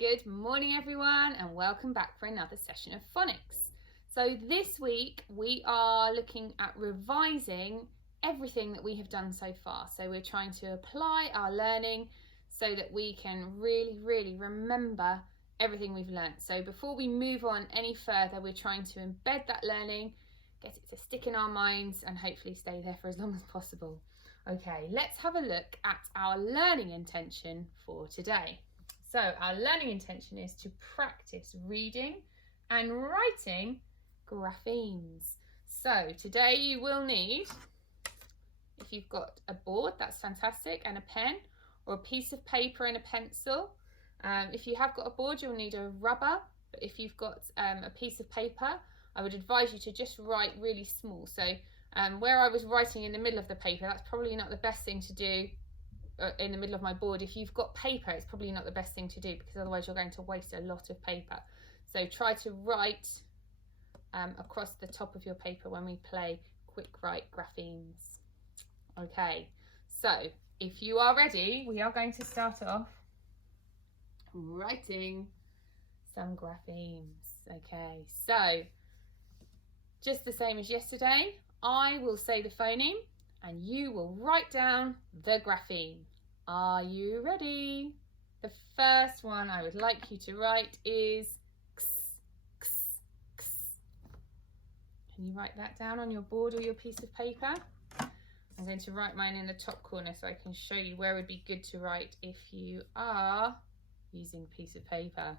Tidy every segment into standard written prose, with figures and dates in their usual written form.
Good morning everyone and welcome back for another session of phonics. So this week we are looking at revising everything that we have done so far. So we're trying to apply our learning so that we can really remember everything we've learned. So before we move on any further, we're trying to embed that learning, get it to stick in our minds and hopefully stay there for as long as possible. Okay, let's have a look at our learning intention for today. So our learning intention is to practice reading and writing graphemes. So today you will need, if you've got a board, that's fantastic, and a pen, or a piece of paper and a pencil. If you have got a board, you'll need a rubber, but if you've got a piece of paper, I would advise you to just write really small. So where I was writing in the middle of the paper, that's probably not the best thing to do in the middle of my board. If you've got paper, it's probably not the best thing to do because otherwise you're going to waste a lot of paper. So try to write across the top of your paper when we play quick write graphemes. Okay, so if you are ready, we are going to start off writing some graphemes. Okay, so just the same as yesterday, I will say the phoneme and you will write down the grapheme. Are you ready? The first one I would like you to write is x, x, x. Can you write that down on your board or your piece of paper? I'm going to write mine in the top corner so I can show you where it would be good to write if you are using a piece of paper.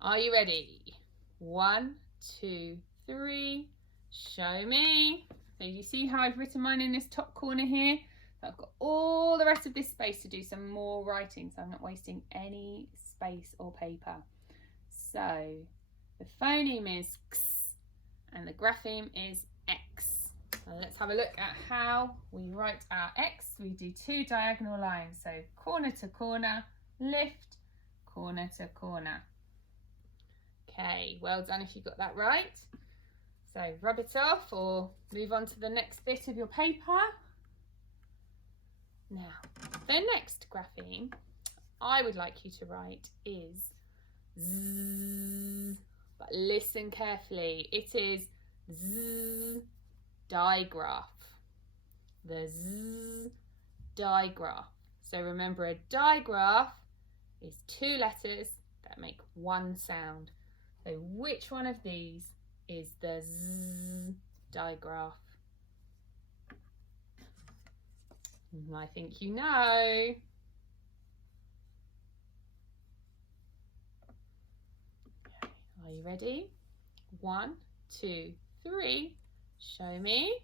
Are you ready? 1, 2, 3, show me. So you see how I've written mine in this top corner here? So I've got all the rest of this space to do some more writing, so I'm not wasting any space or paper. So the phoneme is x and the grapheme is x. So let's have a look at how we write our x. We do 2 diagonal lines, so corner to corner, lift, corner to corner. Okay, well done if you got that right. So rub it off or move on to the next bit of your paper. Now, the next grapheme I would like you to write is Z, but listen carefully. It is Z digraph. The Z digraph. So remember, a digraph is 2 letters that make one sound. So which one of these is the Z digraph? I think you know. Okay, are you ready? 1, 2, 3, show me.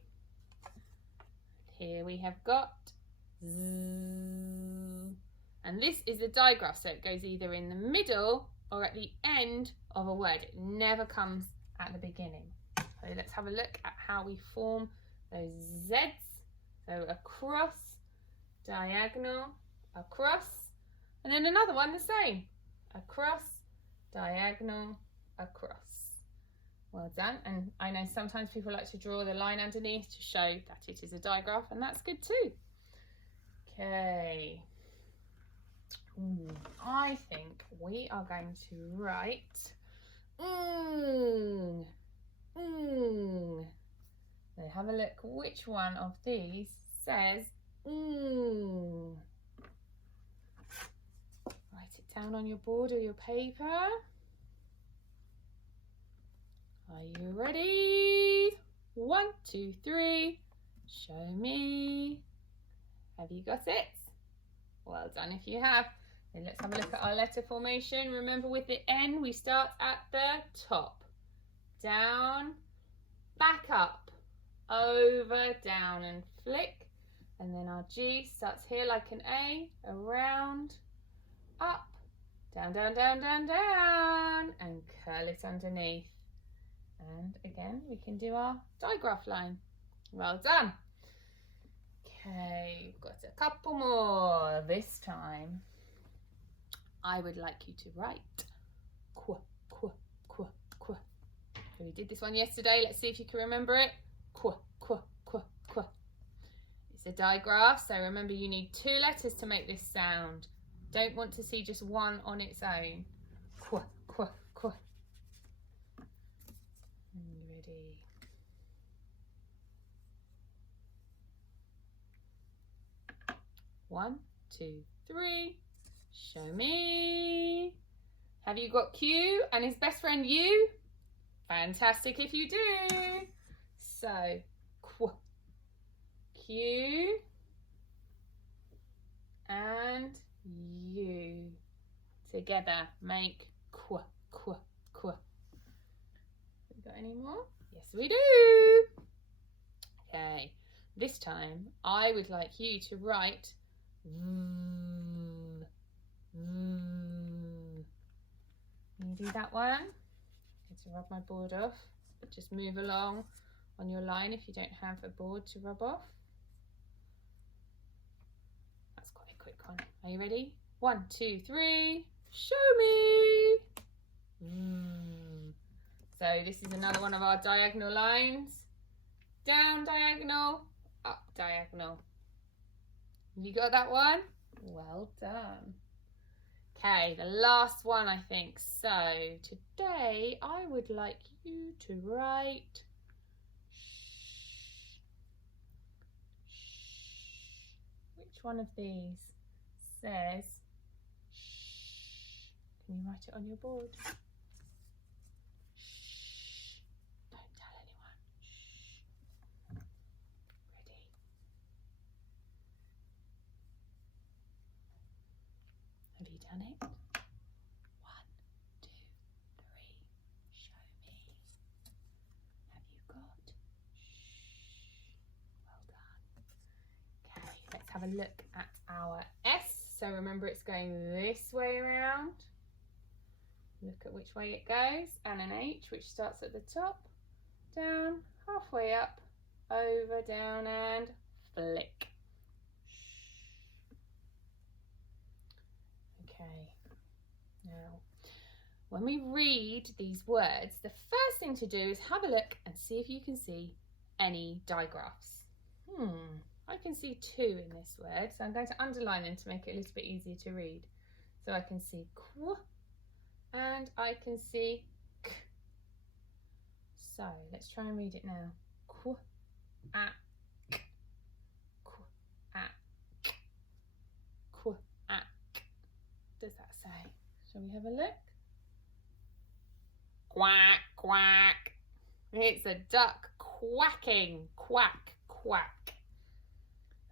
Here we have got Z. And this is a digraph, so it goes either in the middle or at the end of a word. It never comes at the beginning. So let's have a look at how we form those Z's. So across, diagonal, across, and then another one the same. Across, diagonal, across. Well done. And I know sometimes people like to draw the line underneath to show that it is a digraph, and that's good too. Okay. I think we are going to write So have a look which one of these says Write it down on your board or your paper. Are you ready? 1, 2, 3, show me. Have you got it? Well done if you have. Then let's have a look at our letter formation. Remember, with the N we start at the top, down, back up, over, down and flick, and then our G starts here like an A, around, up, down, down, down, down, down, and curl it underneath. And again we can do our digraph line. Well done. Okay, we've got a couple more. This time I would like you to write qu, qu, qu, qu. So we did this one yesterday. Let's see if you can remember it. Qu, qu, qu, qu. It's a digraph, so remember you need 2 letters to make this sound. Don't want to see just one on its own. Kwa, kwa, kwa. Ready. One, two, three. Show me. Have you got Q and his best friend U? Fantastic if you do. So, Q and U together make qua, qua, qua. Have we got any more? Yes, we do. Okay, this time I would like you to write Can you do that one? I need to rub my board off. Just move along on your line if you don't have a board to rub off. That's quite a quick one. Are you ready? 1, 2, 3. Show me. So this is another one of our diagonal lines. Down diagonal, up diagonal. You got that one? Well done. Okay, the last one I think. So today I would like you to write Which one of these says Can you write it on your board? Don't tell anyone. Ready? Have you done it? 1, 2, 3. Show me. Have you got? Well done. Okay, let's have a look at our S. So remember it's going this way around. Look at which way it goes. And an H, which starts at the top, down, halfway up, over, down, and flick. Okay, now when we read these words, the first thing to do is have a look and see if you can see any digraphs. I can see 2 in this word, so I'm going to underline them to make it a little bit easier to read. So I can see qu and I can see k. So let's try and read it now. Qu, a, k. Qu, a, k. Qu, a, k. What does that say? Shall we have a look? Quack, quack. It's a duck quacking. Quack, quack.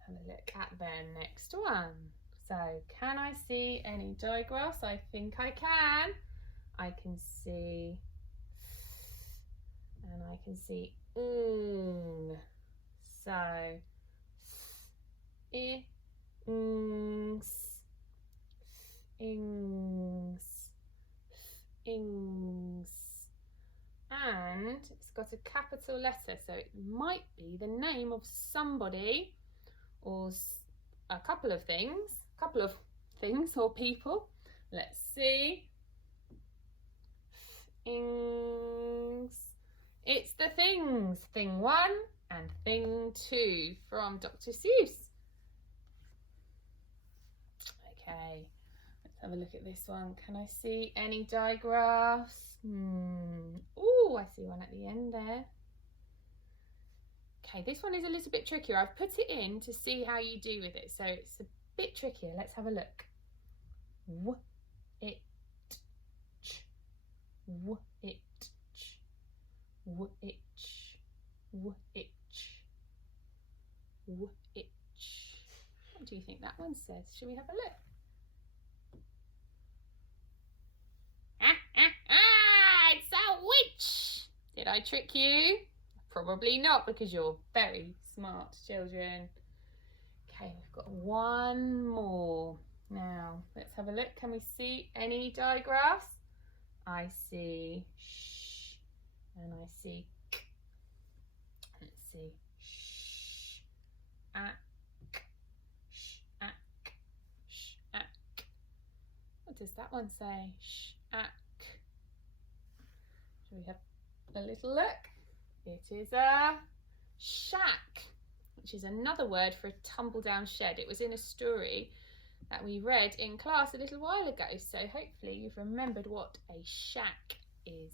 Have a look at the next one. So, can I see any digraphs? I think I can. I can see and I can see So, I, ings. And it's got a capital letter, so it might be the name of somebody or a couple of things or people. Let's see. Things. It's the things. Thing 1 and thing 2 from Dr. Seuss. Okay, let's have a look at this one. Can I see any digraphs? Oh, I see one at the end there. Okay, this one is a little bit trickier. I've put it in to see how you do with it, so it's a bit trickier. Let's have a look. W, it, ch. W, it, ch. W, it, ch. W, it, ch. W, it, ch. What do you think that one says? Shall we have a look? It's a witch! Did I trick you? Probably not, because you're very smart children. Okay, we've got one more. Now, let's have a look. Can we see any digraphs? I see sh, and I see k. Let's see sh, ak, sh, ak, sh, ak. What does that one say? Sh, ak. Shall we have a little look? It is a shack, which is another word for a tumble down shed. It was in a story that we read in class a little while ago. So hopefully you've remembered what a shack is.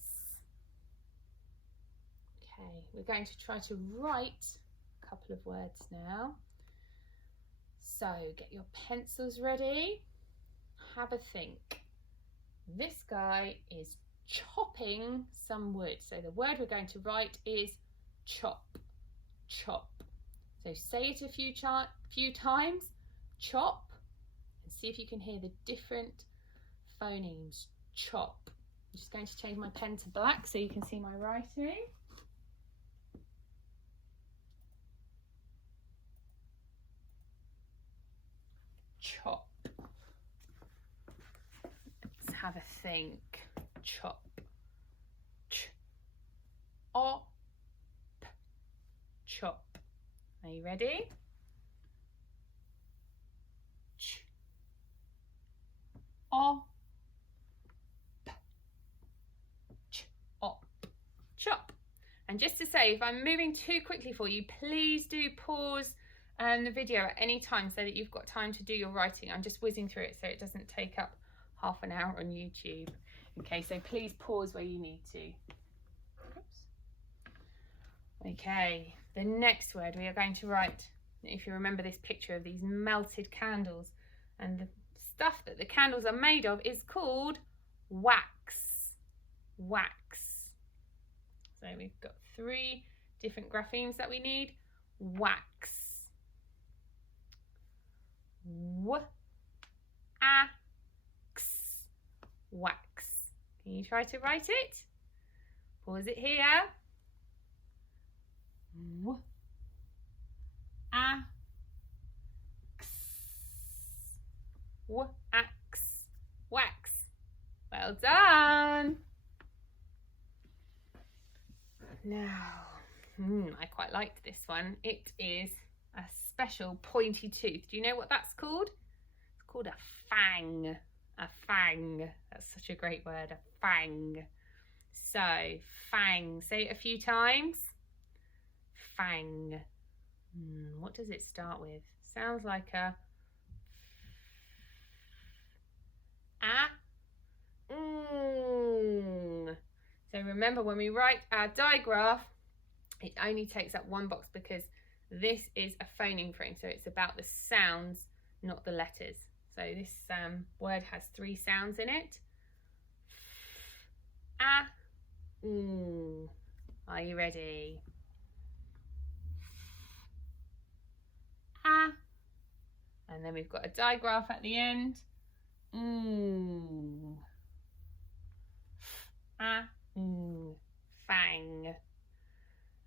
Okay, we're going to try to write a couple of words now. So get your pencils ready. Have a think. This guy is chopping some wood. So the word we're going to write is chop. Chop. So say it a few times. Chop. And see if you can hear the different phonemes. Chop. I'm just going to change my pen to black so you can see my writing. Chop. Let's have a think. Chop. Ch. O. P. Chop. Are you ready? Ch. O. P. Ch. O. Chop. And just to say, if I'm moving too quickly for you, please do pause the video at any time so that you've got time to do your writing. I'm just whizzing through it so it doesn't take up half an hour on YouTube. Okay, so please pause where you need to. Oops. Okay, the next word we are going to write, if you remember this picture of these melted candles, and the stuff that the candles are made of is called wax. Wax. So we've got 3 different graphemes that we need. Wax. W-A-X. Wax. Can you try to write it? Pause it here. W-A-X. W-A-X. Wax. Well done. Now, I quite liked this one. It is a special pointy tooth. Do you know what that's called? It's called a fang. A fang. That's such a great word, a fang. So, fang. Say it a few times. Fang. What does it start with? Sounds like a So remember, when we write our digraph, it only takes up one box because this is a phoneme frame, so it's about the sounds, not the letters. So this word has 3 sounds in it. Are you ready? And then we've got a digraph at the end. Fang.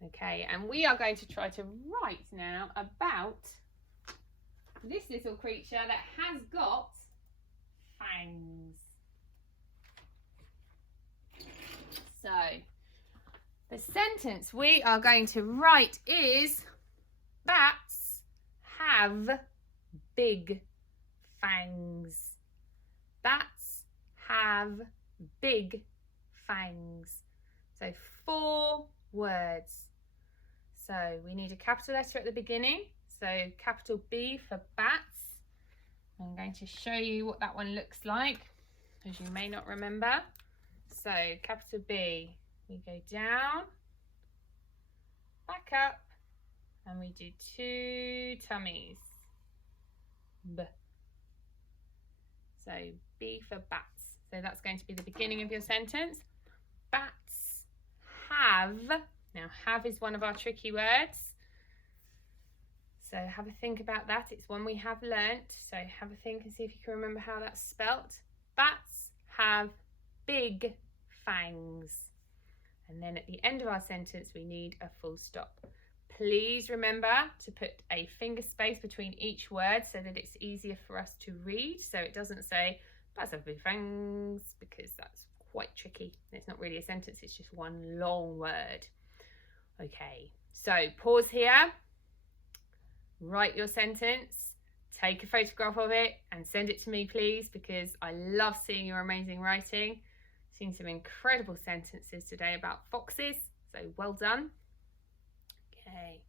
Okay, and we are going to try to write now about this little creature that has got fangs. So, the sentence we are going to write is: bats have big fangs. Bats have big fangs. So 4 words. So we need a capital letter at the beginning. So capital B for bats. I'm going to show you what that one looks like, as you may not remember. So capital B, we go down, back up, and we do 2 tummies. B. So B for bats. So that's going to be the beginning of your sentence. Bats have. Now, have is one of our tricky words. So have a think about that. It's one we have learnt. So have a think and see if you can remember how that's spelt. Bats have big fangs. And then at the end of our sentence, we need a full stop. Please remember to put a finger space between each word so that it's easier for us to read. So it doesn't say bats have big fangs, because that's quite tricky. It's not really a sentence, it's just one long word. Okay, so pause here, write your sentence, take a photograph of it and send it to me, please, because I love seeing your amazing writing. Seen some incredible sentences today about foxes, so well done. Okay,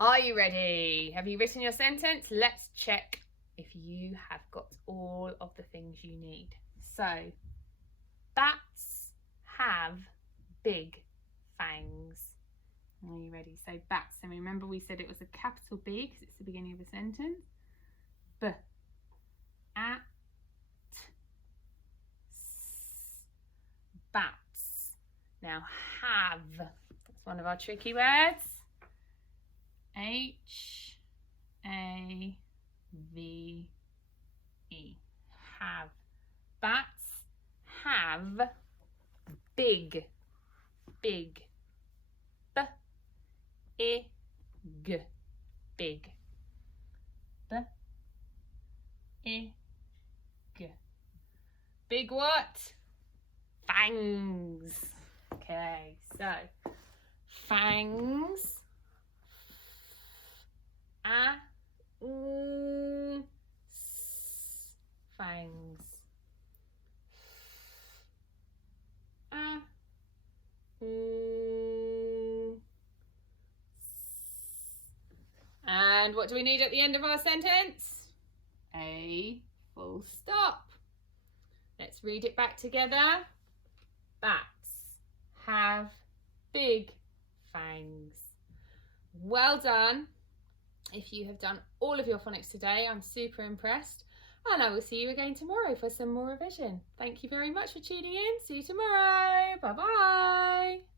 are you ready? Have you written your sentence? Let's check if you have got all of the things you need. So, bats have big fangs. Are you ready? So bats, and remember we said it was a capital B because it's the beginning of a sentence. B, at, s, bats. Now have, that's one of our tricky words. H, A, V, E, have. Bats have big, big. B, I, G, big. B, I, G. Big what? Fangs. Okay, so fangs. A, s, fangs. A, and what do we need at the end of our sentence? A full stop. Let's read it back together. Bats have big fangs. Well done. If you have done all of your phonics today, I'm super impressed. And I will see you again tomorrow for some more revision. Thank you very much for tuning in. See you tomorrow. Bye-bye.